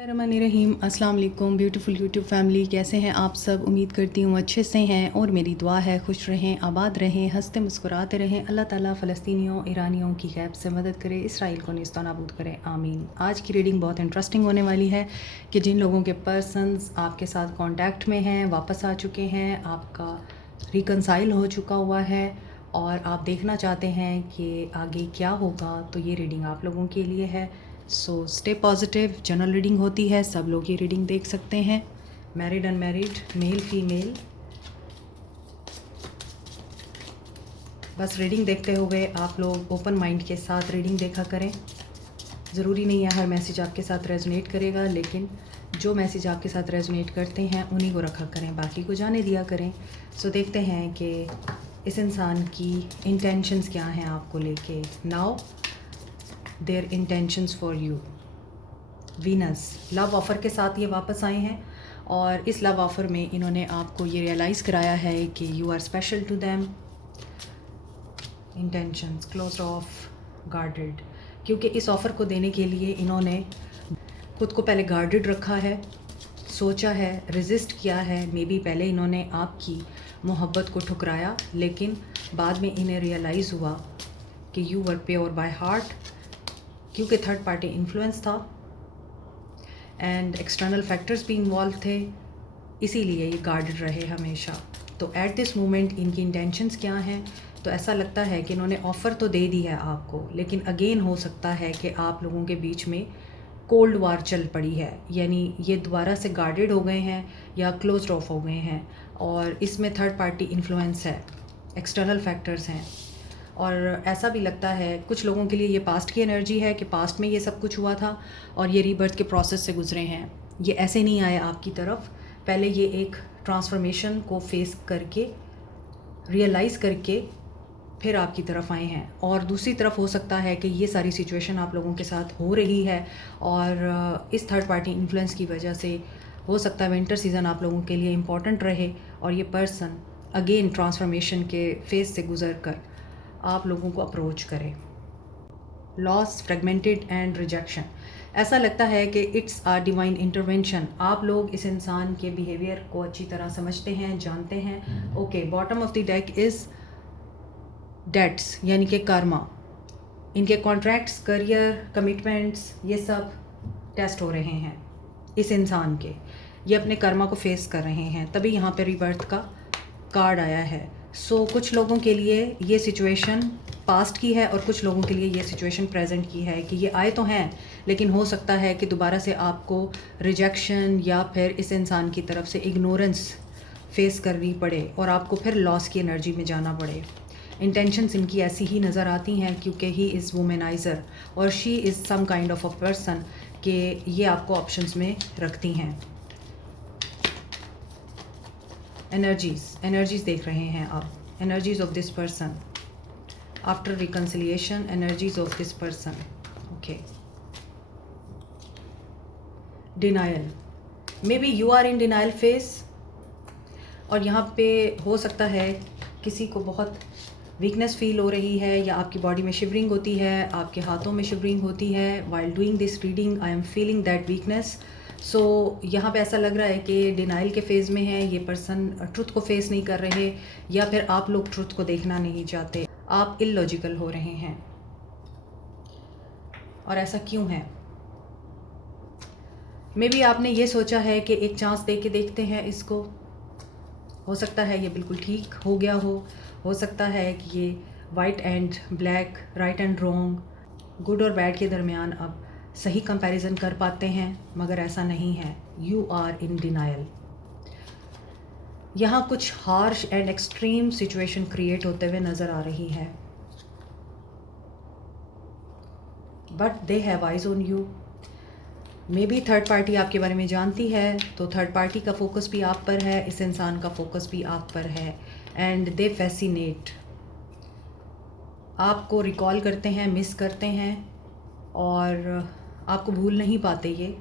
रहीम अस्सलाम वालेकुम beautiful YouTube family, कैसे हैं आप सब। उम्मीद करती हूँ अच्छे से हैं और मेरी दुआ है खुश रहें, आबाद रहें, हंसते मुस्कुराते रहें। अल्लाह ताला फ़लस्तीनियों ईरानियों की गैब से मदद करे, इसराइल को नेस्त नाबूद करे, आमीन। आज की रीडिंग बहुत इंटरेस्टिंग होने वाली है कि जिन लोगों के पर्सन्स आपके साथ कॉन्टैक्ट में हैं, वापस आ चुके हैं, आपका रिकनसाइल हो चुका हुआ है और आप देखना चाहते हैं कि आगे क्या होगा, तो ये रीडिंग आप लोगों के लिए है। So stay positive. General reading होती है, सब लोग ये रीडिंग देख सकते हैं, मैरिड अनमैरिड, मेल फीमेल। बस रीडिंग देखते हुए आप लोग ओपन माइंड के साथ रीडिंग देखा करें। ज़रूरी नहीं है हर मैसेज आपके साथ रेजोनेट करेगा, लेकिन जो मैसेज आपके साथ रेजोनेट करते हैं उन्हीं को रखा करें, बाकी को जाने दिया करें। सो देखते हैं कि इस इंसान की इंटेंशंस क्या हैं आपको लेके। Now their intentions for you. Venus love offer के साथ ये वापस आए हैं और इस लव ऑफ़र में इन्होंने आपको ये रियलाइज़ कराया है कि you are special to them. Intentions close off, guarded, क्योंकि इस ऑफ़र को देने के लिए इन्होंने खुद को पहले गार्डेड रखा है, सोचा है, रेजिस्ट किया है। मे बी पहले इन्होंने आपकी मोहब्बत को ठुकराया, लेकिन बाद में इन्हें रियलाइज़ हुआ कि you were pure by heart, क्योंकि थर्ड पार्टी इन्फ्लुएंस था एंड एक्सटर्नल फैक्टर्स भी इन्वॉल्व थे, इसीलिए ये गार्डेड रहे हमेशा। तो एट दिस मोमेंट इनकी इंटेंशंस क्या हैं, तो ऐसा लगता है कि इन्होंने ऑफ़र तो दे दी है आपको, लेकिन अगेन हो सकता है कि आप लोगों के बीच में कोल्ड वार चल पड़ी है, यानी ये दोबारा से गार्डेड हो गए हैं या क्लोज्ड ऑफ हो गए हैं और इसमें थर्ड पार्टी इन्फ्लुएंस है, एक्सटर्नल फैक्टर्स हैं। और ऐसा भी लगता है कुछ लोगों के लिए ये पास्ट की एनर्जी है कि पास्ट में ये सब कुछ हुआ था और ये रीबर्थ के प्रोसेस से गुजरे हैं। ये ऐसे नहीं आए आपकी तरफ, पहले ये एक ट्रांसफॉर्मेशन को फेस करके, रियलाइज़ करके फिर आपकी तरफ आए हैं। और दूसरी तरफ हो सकता है कि ये सारी सिचुएशन आप लोगों के साथ हो रही है और इस थर्ड पार्टी इन्फ्लुएंस की वजह से हो सकता है विंटर सीज़न आप लोगों के लिए इम्पॉर्टेंट रहे और ये पर्सन अगेन ट्रांसफॉर्मेशन के फेस से गुजर कर आप लोगों को अप्रोच करें। लॉस, फ्रेगमेंटेड एंड रिजेक्शन, ऐसा लगता है कि इट्स आ डिवाइन इंटरवेंशन। आप लोग इस इंसान के बिहेवियर को अच्छी तरह समझते हैं, जानते हैं। Okay, bottom of the deck is dates, यानी कि कर्मा। इनके कॉन्ट्रैक्ट्स, करियर, कमिटमेंट्स, ये सब टेस्ट हो रहे हैं इस इंसान के। ये अपने कर्मा को फेस कर रहे हैं, तभी यहाँ पे रिबर्थ का कार्ड आया है। सो कुछ लोगों के लिए ये सिचुएशन पास्ट की है और कुछ लोगों के लिए ये सिचुएशन प्रेजेंट की है कि ये आए तो हैं, लेकिन हो सकता है कि दोबारा से आपको रिजेक्शन या फिर इस इंसान की तरफ से इग्नोरेंस फेस करनी पड़े और आपको फिर लॉस की एनर्जी में जाना पड़े। इंटेंशंस इनकी ऐसी ही नज़र आती हैं क्योंकि ही इज़ वुमेनाइज़र और she is some kind of a person कि ये आपको ऑप्शंस में रखती हैं। एनर्जीज़ देख रहे हैं आप, energies of this person after reconciliation, energies of this person. Okay, denial, maybe you are in denial phase और यहाँ पे हो सकता है किसी को बहुत वीकनेस फील हो रही है या आपकी बॉडी में शिवरिंग होती है, आपके हाथों में शिवरिंग होती है। While doing this reading I am feeling that weakness. So यहाँ पे ऐसा लग रहा है कि डिनाइल के फेज़ में है ये पर्सन, ट्रुथ को फेस नहीं कर रहे या फिर आप लोग ट्रुथ को देखना नहीं चाहते, आप इलॉजिकल हो रहे हैं। और ऐसा क्यों है? मे बी आपने ये सोचा है कि एक चांस दे के देखते हैं इसको, हो सकता है ये बिल्कुल ठीक हो गया हो सकता है कि ये white and black, right and wrong, good और बैड के दरमियान अब सही कंपैरिजन कर पाते हैं, मगर ऐसा नहीं है। You are in denial. यहाँ कुछ harsh and extreme situation create होते हुए नज़र आ रही है, but they have eyes on you. Maybe third party आपके बारे में जानती है, तो थर्ड पार्टी का फोकस भी आप पर है, इस इंसान का फोकस भी आप पर है एंड दे फैसिनेट, आपको रिकॉल करते हैं, मिस करते हैं और आपको भूल नहीं पाते ये।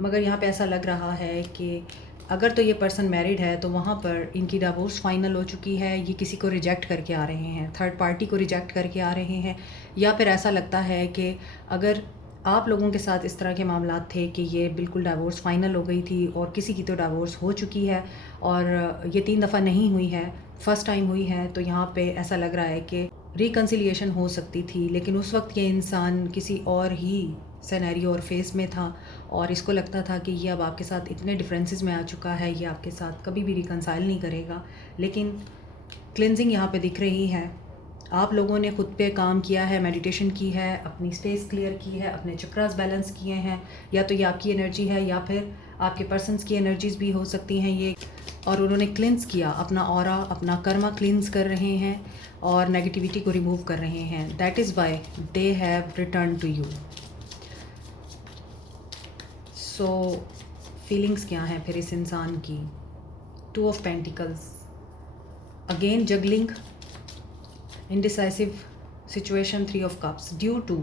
मगर यहाँ पे ऐसा लग रहा है कि अगर तो ये पर्सन मैरिड है तो वहाँ पर इनकी डिवोर्स फाइनल हो चुकी है, ये किसी को रिजेक्ट करके आ रहे हैं, थर्ड पार्टी को रिजेक्ट करके आ रहे हैं। या फिर ऐसा लगता है कि अगर आप लोगों के साथ इस तरह के मामलात थे कि ये बिल्कुल डाइवोर्स फाइनल हो गई थी, और किसी की तो डाइवोर्स हो चुकी है और ये 3 दफ़ा नहीं हुई है, फ़र्स्ट टाइम हुई है। तो यहाँ पे ऐसा लग रहा है कि रिकन्सिलिएशन हो सकती थी, लेकिन उस वक्त ये इंसान किसी और ही सिनेरियो और फेस में था, और इसको लगता था कि ये अब आपके साथ इतने डिफरेंसेस में आ चुका है, ये आपके साथ कभी भी रिकन्साइल नहीं करेगा। लेकिन क्लिनजिंग यहाँ पे दिख रही है। आप लोगों ने खुद पे काम किया है, मेडिटेशन की है, अपनी स्पेस क्लियर की है, अपने चक्रास बैलेंस किए हैं। या तो ये आपकी एनर्जी है या फिर आपके पर्सन्स की एनर्जीज भी हो सकती हैं ये। और उन्होंने क्लिनस किया, अपना ऑरा, अपना कर्मा क्लिनस कर रहे हैं और नेगेटिविटी को रिमूव कर रहे हैं। That is why they have return to you. So feelings क्या हैं फिर इस इंसान की? 2 of pentacles, again juggling, indecisive situation, 3 of cups, due to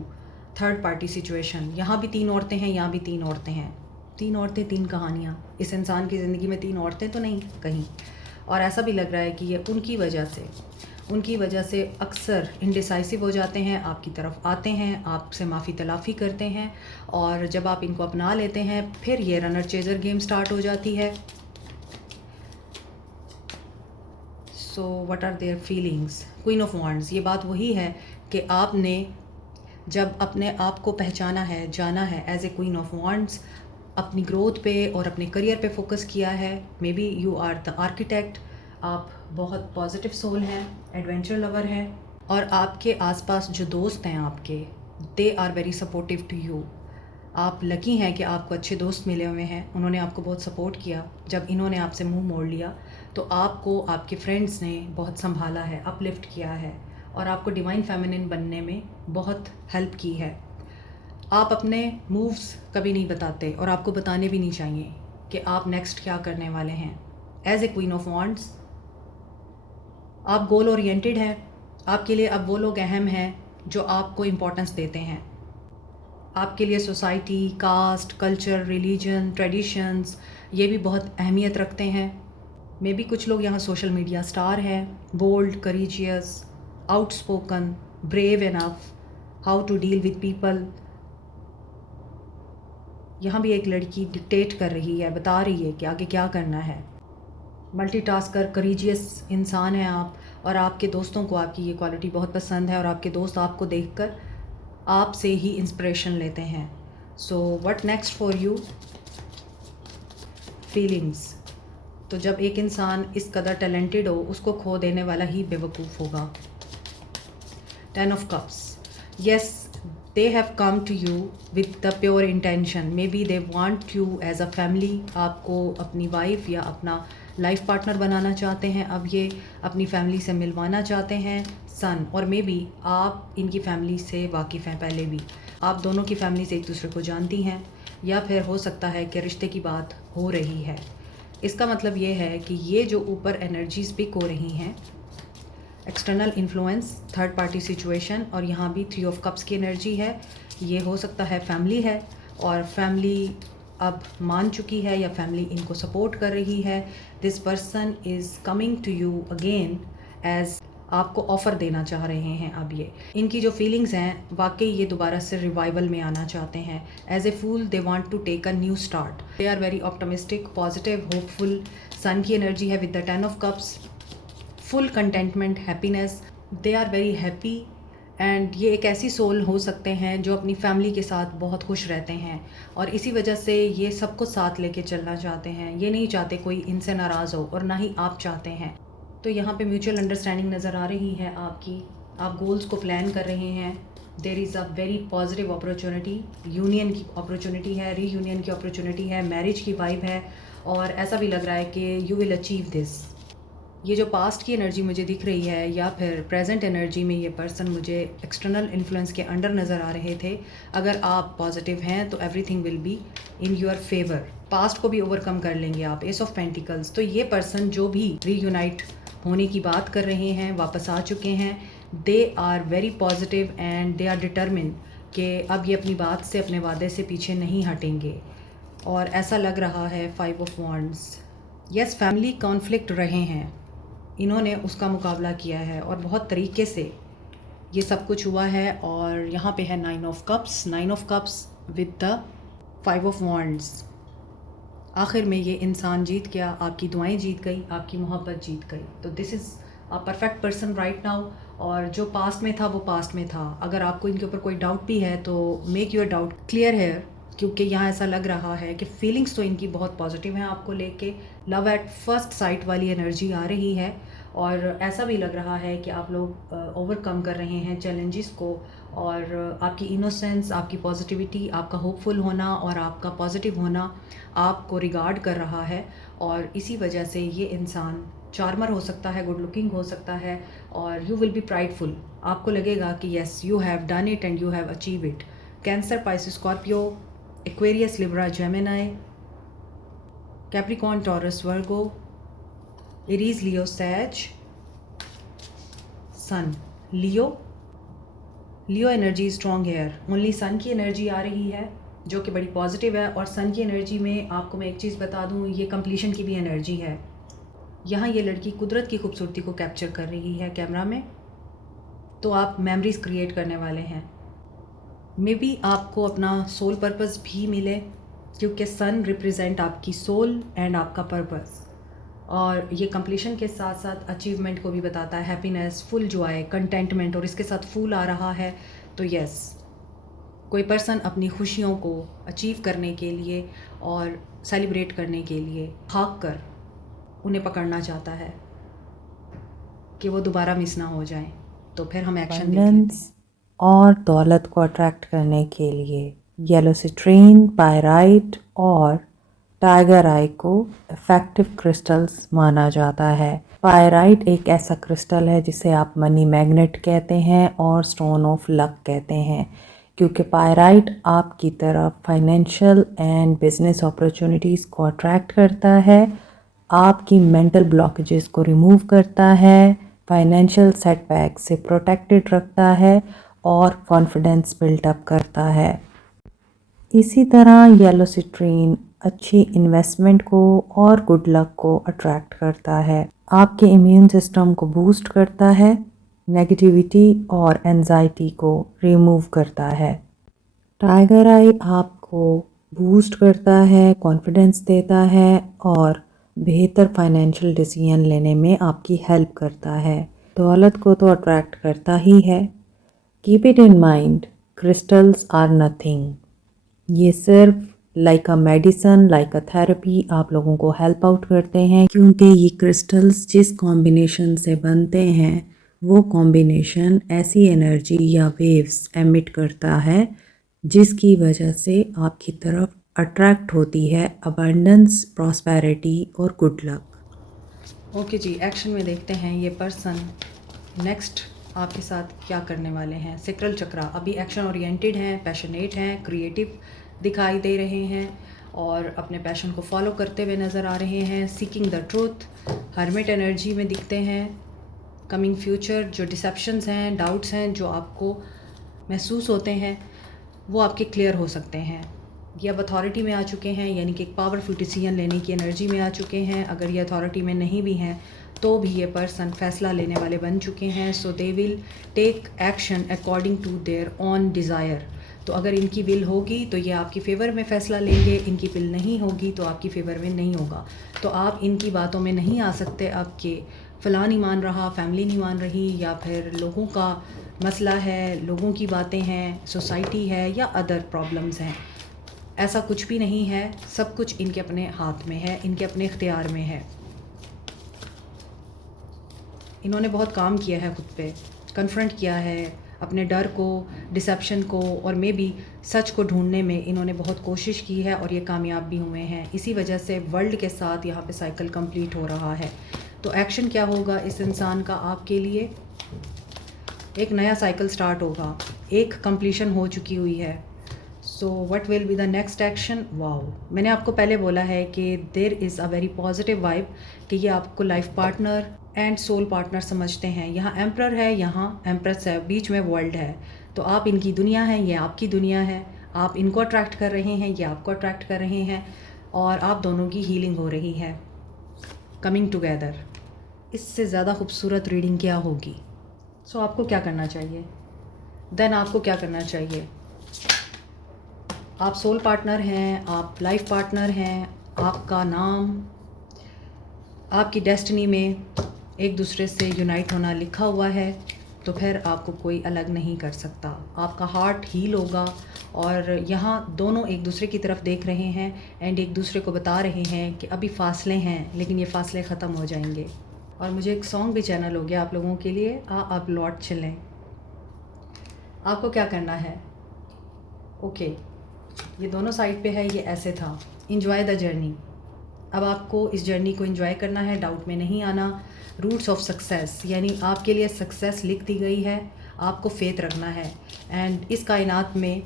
third party situation. यहाँ भी 3 औरतें हैं, यहाँ भी 3 औरतें हैं। 3 औरतें, 3 कहानियाँ। इस इंसान की ज़िंदगी में 3 औरतें तो नहीं कहीं। और ऐसा भी लग रहा है कि ये उनकी वजह से अक्सर इंडिसाइसिव हो जाते हैं, आपकी तरफ आते हैं, आपसे माफ़ी तलाफ़ी करते हैं, और जब आप इनको अपना लेते हैं फिर ये रनर चेजर गेम स्टार्ट हो जाती है। So what are their feelings? Queen of wands. ये बात वही है कि आपने जब अपने आप को पहचाना है, जाना है as a queen of wands, अपनी ग्रोथ पे और अपने करियर पे फोकस किया है। Maybe you are the architect, आप बहुत पॉजिटिव सोल हैं, एडवेंचर लवर हैं, और आपके आसपास जो दोस्त हैं आपके, they are very supportive to you. आप लकी हैं कि आपको अच्छे दोस्त मिले हुए हैं, उन्होंने आपको बहुत सपोर्ट किया। जब इन्होंने आपसे मुंह मोड़ लिया तो आपको आपके फ्रेंड्स ने बहुत संभाला है, अपलिफ्ट किया है, और आपको डिवाइन फेमिनिन बनने में बहुत हेल्प की है। आप अपने मूव्स कभी नहीं बताते, और आपको बताने भी नहीं चाहिए कि आप नेक्स्ट क्या करने वाले हैं। As a queen of wands आप गोल ओरिएंटेड हैं। आपके लिए अब वो लोग अहम हैं जो आपको इम्पोर्टेंस देते हैं। आपके लिए society, caste, culture, religion, traditions, ये भी बहुत अहमियत रखते हैं। मे बी कुछ लोग यहाँ सोशल मीडिया स्टार हैं, bold, courageous, outspoken, brave enough, how to deal with people. यहाँ भी एक लड़की डिक्टेट कर रही है, बता रही है कि आगे क्या करना है। मल्टीटास्कर, करेजियस इंसान हैं आप, और आपके दोस्तों को आपकी ये क्वालिटी बहुत पसंद है, और आपके दोस्त आपको देखकर आपसे ही इंस्पिरेशन लेते हैं। So what next for you? Feelings. तो जब एक इंसान इस कदर टैलेंटेड हो, उसको खो देने वाला ही बेवकूफ़ होगा। 10 of cups. Yes, they have come to you with the pure intention. Maybe they want you as a family. आपको अपनी वाइफ या अपना लाइफ पार्टनर बनाना चाहते हैं, अब ये अपनी फैमिली से मिलवाना चाहते हैं सन, और मे बी आप इनकी फैमिली से वाकिफ़ हैं, पहले भी आप दोनों की फैमिली से एक दूसरे को जानती हैं, या फिर हो सकता है कि रिश्ते की बात हो रही है। इसका मतलब ये है कि ये जो ऊपर एनर्जीज पिक हो रही हैं, external influence, third party situation, और यहाँ भी 3 ऑफ कप्स की एनर्जी है। ये हो सकता है फैमिली है, और फैमिली अब मान चुकी है या फैमिली इनको सपोर्ट कर रही है। This person is coming to you again as आपको ऑफ़र देना चाह रहे हैं। अब ये इनकी जो फीलिंग्स हैं, वाकई ये दोबारा से रिवाइवल में आना चाहते हैं। As a fool they want to take a new start. They are very optimistic, positive, hopeful. Sun की एनर्जी है with the 10 of cups, full contentment, happiness. They are very happy, and ये एक ऐसी soul हो सकते हैं जो अपनी फैमिली के साथ बहुत खुश रहते हैं, और इसी वजह से ये सबको साथ लेके चलना चाहते हैं। ये नहीं चाहते कोई इनसे नाराज़ हो, और ना ही आप चाहते हैं। तो यहाँ पे म्यूचुअल अंडरस्टैंडिंग नज़र आ रही है आपकी। आप गोल्स को प्लान कर रहे हैं। There is a very positive opportunity, union की अपॉर्चुनिटी है, रीयूनियन की अपॉर्चुनिटी है, मैरिज की वाइब है, और ऐसा भी लग रहा है कि यू विल अचीव दिस। ये जो पास्ट की एनर्जी मुझे दिख रही है, या फिर प्रेजेंट एनर्जी में ये पर्सन मुझे एक्सटर्नल इन्फ्लुएंस के अंडर नज़र आ रहे थे। अगर आप पॉजिटिव हैं तो everything will be in your favour. Past को भी ओवरकम कर लेंगे आप। S of pentacles. तो ये पर्सन जो भी रीयूनाइट होने की बात कर रहे हैं, वापस आ चुके हैं। They are very positive and they are determine कि अब ये अपनी बात से, अपने वादे से पीछे नहीं हटेंगे। और ऐसा लग रहा है 5 of wands. Yes, family conflict रहे हैं, इन्होंने उसका मुकाबला किया है, और बहुत तरीके से ये सब कुछ हुआ है। और यहाँ पे है 9 of cups, 9 of cups with the 5 of wands. आखिर में ये इंसान जीत गया, आपकी दुआएं जीत गई, आपकी मोहब्बत जीत गई। तो this is a perfect person right now. और जो पास्ट में था वो पास्ट में था। अगर आपको इनके ऊपर कोई डाउट भी है तो मेक योर डाउट क्लियर है, क्योंकि यहाँ ऐसा लग रहा है कि फीलिंग्स तो इनकी बहुत पॉजिटिव हैं आपको लेके। लव एट फर्स्ट साइट वाली एनर्जी आ रही है। और ऐसा भी लग रहा है कि आप लोग ओवरकम कर रहे हैं चैलेंजेस को। और आपकी इनोसेंस, आपकी पॉजिटिविटी, आपका होपफुल होना और आपका पॉजिटिव होना आपको रिगार्ड कर रहा है। और इसी वजह से ये इंसान चार्मर हो सकता है, गुड लुकिंग हो सकता है, और यू विल बी प्राइडफुल। आपको लगेगा कि yes you have done it and you have achieve it. Cancer, Pisces, Scorpio, Aquarius, Libra, Gemini, Capricorn, Taurus, Virgo, Aries, Leo, sage, sun, Leo energy strong here. Only sun की energy आ रही है जो कि बड़ी positive है। और सन की energy में आपको मैं एक चीज़ बता दूं, ये कंप्लीशन की भी एनर्जी है। यहाँ ये लड़की कुदरत की खूबसूरती को कैप्चर कर रही है कैमरा में। तो आप मेमोरीज क्रिएट करने वाले हैं। मे बी आपको अपना सोल पर्पस भी मिले, क्योंकि सन रिप्रेजेंट आपकी सोल एंड आपका पर्पस। और ये कंप्लीशन के साथ साथ अचीवमेंट को भी बताता है, हैप्पीनेस, फुल जॉय, कंटेंटमेंट, और इसके साथ फूल आ रहा है। तो यस, कोई पर्सन अपनी खुशियों को अचीव करने के लिए और सेलिब्रेट करने के लिए भाग कर उन्हें पकड़ना चाहता है कि वो दोबारा मिस ना हो जाएं। तो फिर हम एक्शन देख लेते हैं। अबंडेंस और दौलत को अट्रैक्ट करने के लिए येलो सिट्रीन, पायराइट और टाइगर आई को इफ़ेक्टिव क्रिस्टल्स माना जाता है। पायराइट एक ऐसा क्रिस्टल है जिसे आप मनी मैग्नेट कहते हैं और स्टोन ऑफ लक कहते हैं, क्योंकि पायराइट आपकी तरफ फाइनेंशियल एंड बिजनेस अपॉर्चुनिटीज़ को अट्रैक्ट करता है, आपकी मेंटल ब्लॉकेजेस को रिमूव करता है, फाइनेंशियल सेटबैक से प्रोटेक्टेड रखता है और कॉन्फिडेंस बिल्डअप करता है। इसी तरह येलो सिट्रीन अच्छी इन्वेस्टमेंट को और गुड लक को अट्रैक्ट करता है, आपके इम्यून सिस्टम को बूस्ट करता है, नेगेटिविटी और एंजाइटी को रिमूव करता है। टाइगर आई आपको बूस्ट करता है, कॉन्फिडेंस देता है और बेहतर फाइनेंशियल डिसीजन लेने में आपकी हेल्प करता है। दौलत को तो अट्रैक्ट करता ही है। Keep it in mind, crystals are nothing. ये सिर्फ like a medicine, like a therapy आप लोगों को हेल्प आउट करते हैं, क्योंकि ये क्रिस्टल्स जिस कॉम्बिनेशन से बनते हैं वो कॉम्बिनेशन ऐसी एनर्जी या वेव्स एमिट करता है जिसकी वजह से आपकी तरफ अट्रैक्ट होती है अबंडेंस, प्रॉस्पेरिटी और गुड लक। ओके जी, एक्शन में देखते हैं ये पर्सन नेक्स्ट आपके साथ क्या करने वाले हैं। सेक्रल चक्रा अभी एक्शन ओरिएंटेड हैं, पैशनेट हैं, क्रिएटिव दिखाई दे रहे हैं और अपने पैशन को फॉलो करते हुए नज़र आ रहे हैं। Seeking the truth, hermit energy में दिखते हैं। कमिंग फ्यूचर, जो डिसेप्शंस हैं, डाउट्स हैं जो आपको महसूस होते हैं, वो आपके क्लियर हो सकते हैं। ये अब अथॉरिटी में आ चुके हैं, यानी कि एक पावरफुल डिसीजन लेने की एनर्जी में आ चुके हैं। अगर ये अथॉरिटी में नहीं भी हैं तो भी ये पर्सन फैसला लेने वाले बन चुके हैं। So they will take action according to their own desire. तो अगर इनकी विल होगी तो ये आपकी फ़ेवर में फ़ैसला लेंगे, इनकी विल नहीं होगी तो आपकी फ़ेवर में नहीं होगा। तो आप इनकी बातों में नहीं आ सकते अब कि फ़लाँ नहीं मान रहा, फैमिली नहीं मान रही, या फिर लोगों का मसला है, लोगों की बातें हैं, सोसाइटी है, या अदर प्रॉब्लम्स हैं। ऐसा कुछ भी नहीं है, सब कुछ इनके अपने हाथ में है, इनके अपने इख्तियार में है। इन्होंने बहुत काम किया है, खुद पे कन्फ्रंट किया है, अपने डर को, डिसेप्शन को और मे बी सच को ढूंढने में इन्होंने बहुत कोशिश की है और ये कामयाब भी हुए हैं। इसी वजह से वर्ल्ड के साथ यहाँ पे साइकिल कंप्लीट हो रहा है। तो एक्शन क्या होगा इस इंसान का आपके लिए? एक नया साइकिल स्टार्ट होगा, एक कंप्लीशन हो चुकी हुई है। So what will be the next action? Wow, मैंने आपको पहले बोला है कि there is a very positive vibe, कि ये आपको life partner and soul partner समझते हैं। यहाँ एम्प्रर है, यहाँ एम्प्रेस है, बीच में वर्ल्ड है। तो आप इनकी दुनिया है, ये आपकी दुनिया है। आप इनको अट्रैक्ट कर रहे हैं, ये आपको अट्रैक्ट कर रहे हैं, और आप दोनों की हीलिंग हो रही है, कमिंग टुगेदर। इससे ज़्यादा खूबसूरत रीडिंग क्या होगी? सो आपको क्या करना चाहिए? देन आपको क्या करना चाहिए? आप सोल पार्टनर हैं, आप लाइफ पार्टनर हैं, आपका नाम आपकी डेस्टिनी में एक दूसरे से यूनाइट होना लिखा हुआ है, तो फिर आपको कोई अलग नहीं कर सकता। आपका हार्ट हील होगा और यहाँ दोनों एक दूसरे की तरफ देख रहे हैं एंड एक दूसरे को बता रहे हैं कि अभी फासले हैं लेकिन ये फासले ख़त्म हो जाएंगे। और मुझे एक सॉन्ग भी चैनल हो गया आप लोगों के लिए, अब लौट चलें। आपको क्या करना है? ओके, ये दोनों साइड पे है, ये ऐसे था। Enjoy the journey. अब आपको इस जर्नी को एंजॉय करना है, डाउट में नहीं आना। रूट्स ऑफ सक्सेस, यानी आपके लिए सक्सेस लिख दी गई है, आपको फेथ रखना है। एंड इस कायनात में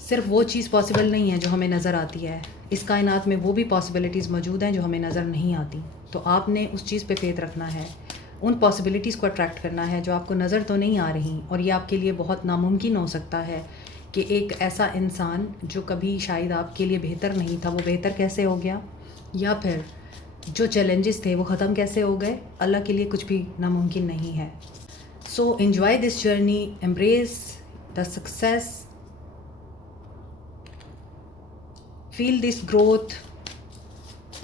सिर्फ वो चीज़ पॉसिबल नहीं है जो हमें नज़र आती है, इस कायनात में वो भी पॉसिबिलिटीज़ मौजूद हैं जो हमें नज़र नहीं आती। तो आपने उस चीज़ पे फेथ रखना है, उन पॉसिबिलिटीज़ को अट्रैक्ट करना है जो आपको नज़र तो नहीं आ रही। और ये आपके लिए बहुत नामुमकिन हो सकता है कि एक ऐसा इंसान जो कभी शायद आपके लिए बेहतर नहीं था, वो बेहतर कैसे हो गया, या फिर जो चैलेंजेस थे वो ख़त्म कैसे हो गए। अल्लाह के लिए कुछ भी नामुमकिन नहीं है। So enjoy this journey, embrace the success, feel this growth.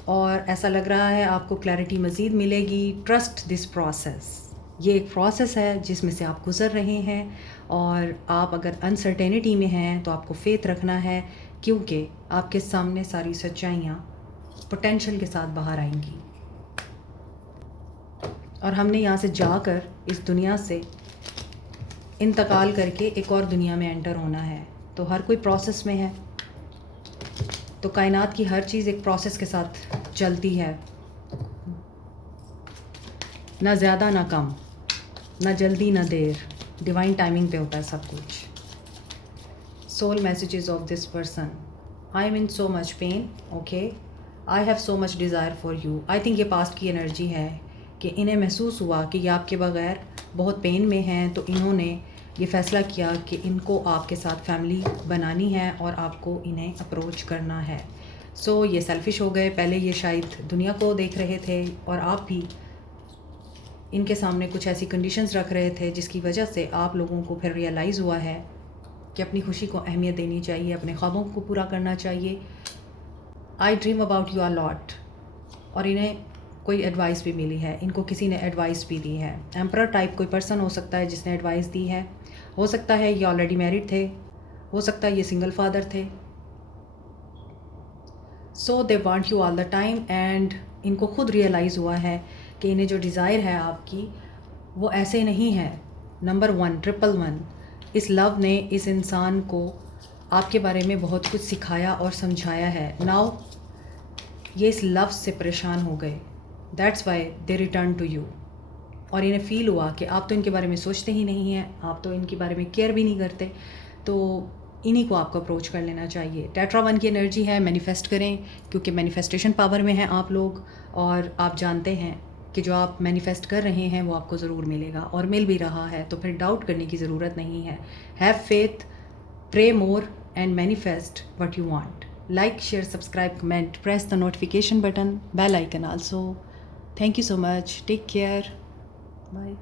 और ऐसा लग रहा है आपको क्लैरिटी मज़ीद मिलेगी। ट्रस्ट दिस प्रोसेस, ये एक प्रोसेस है जिसमें से आप गुज़र रहे हैं। और आप अगर अनसर्टेनिटी में हैं तो आपको फेथ रखना है, क्योंकि आपके सामने सारी सच्चाइयाँ पोटेंशियल के साथ बाहर आएंगी। और हमने यहाँ से जाकर इस दुनिया से इंतकाल करके एक और दुनिया में एंटर होना है। तो हर कोई प्रोसेस में है, तो कायनात की हर चीज़ एक प्रोसेस के साथ चलती है, ना ज़्यादा ना कम, ना जल्दी ना देर, डिवाइन टाइमिंग पे होता है सब कुछ। Soul messages of this person, I am in so much pain, okay, I have so much desire for you. I think ये पास्ट की एनर्जी है कि इन्हें महसूस हुआ कि ये आपके बगैर बहुत पेन में हैं, तो इन्होंने ये फ़ैसला किया कि इनको आपके साथ फैमिली बनानी है और आपको इन्हें अप्रोच करना है। सो ये सेल्फ़िश हो गए, पहले ये शायद दुनिया को देख रहे थे और आप भी इनके सामने कुछ ऐसी कंडीशंस रख रहे थे जिसकी वजह से आप लोगों को फिर रियलाइज़ हुआ है कि अपनी खुशी को अहमियत देनी चाहिए, अपने ख्वाबों को पूरा करना चाहिए। आई dream about you a lot. और इन्हें कोई एडवाइस भी मिली है, इनको किसी ने एडवाइस भी दी है। एम्परर टाइप कोई पर्सन हो सकता है जिसने एडवाइस दी है, हो सकता है ये ऑलरेडी मैरिड थे, हो सकता है ये सिंगल फादर थे। So they want you all the time and इनको खुद रियलाइज़ हुआ है कि इन्हें जो डिज़ायर है आपकी वो ऐसे नहीं है। नंबर 1 111, इस लव ने इस इंसान को आपके बारे में बहुत कुछ सिखाया और समझाया है। नाउ ये इस लव से परेशान हो गए, that's why they return to you. और इन्हें फ़ील हुआ कि आप तो इनके बारे में सोचते ही नहीं हैं, आप तो इनके बारे में केयर भी नहीं करते, तो इन्हीं को आपको अप्रोच कर लेना चाहिए। टेट्रा 1 की एनर्जी है, मैनिफेस्ट करें, क्योंकि मैनिफेस्टेशन पावर में हैं आप लोग और आप जानते हैं कि जो आप मैनिफेस्ट कर रहे हैं वो आपको ज़रूर मिलेगा और मिल भी रहा है, तो फिर डाउट करने की ज़रूरत नहीं है। Have faith, pray more and manifest what you want. Like, share, subscribe, comment, press the notification button, bell icon also. Thank you so much. Take care. Bye.